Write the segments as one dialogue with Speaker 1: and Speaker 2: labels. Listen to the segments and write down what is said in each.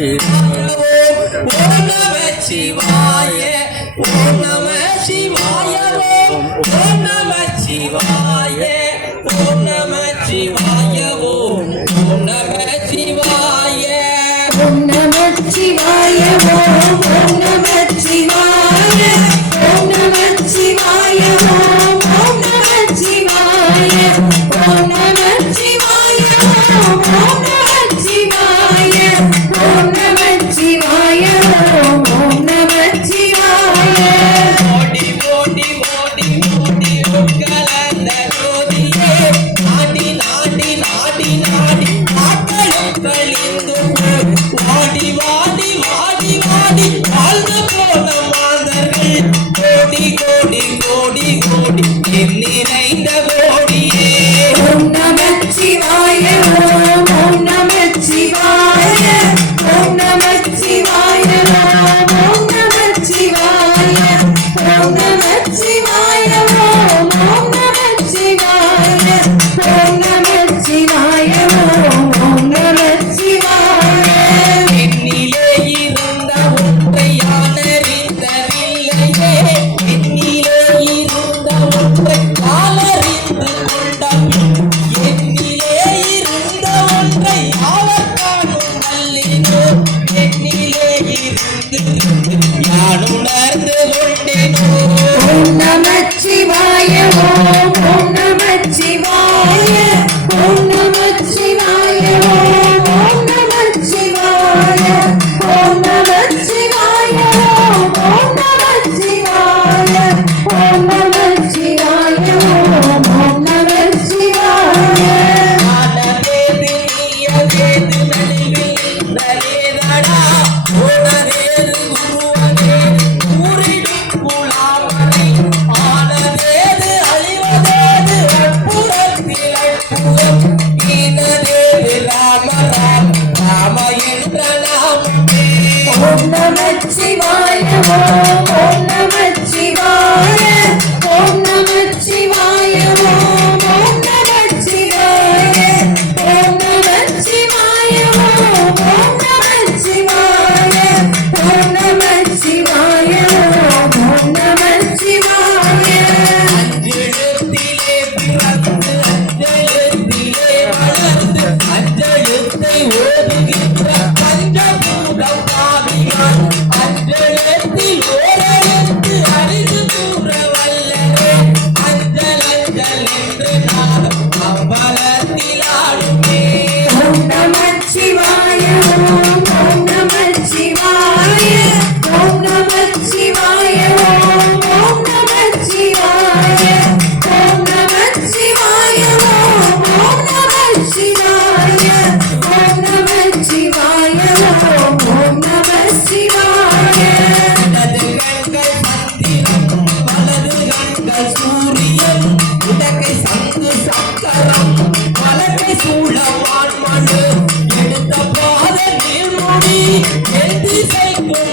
Speaker 1: வச்சு. சிவாய ஓம் நம சிவாய ஓம் நம சிவாய ஓம் நம சிவாய ஓம் நம சிவாய.
Speaker 2: ஓம் நம சிவாய ஓம் நம சிவாய. yeah. ஓம் நமச்சிவாய அம்பலத்திலாடுமே. சிவாய
Speaker 1: அடி என்
Speaker 2: திசைக்கும்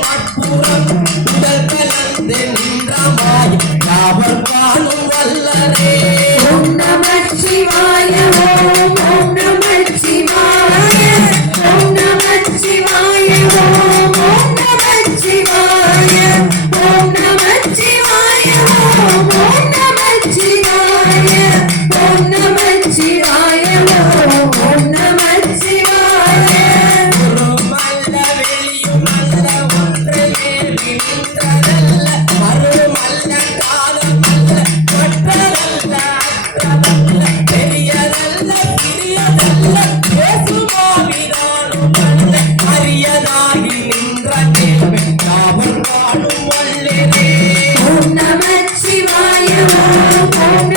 Speaker 2: நான்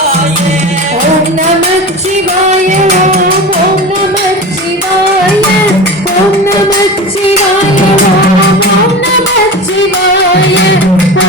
Speaker 1: Thank
Speaker 2: you.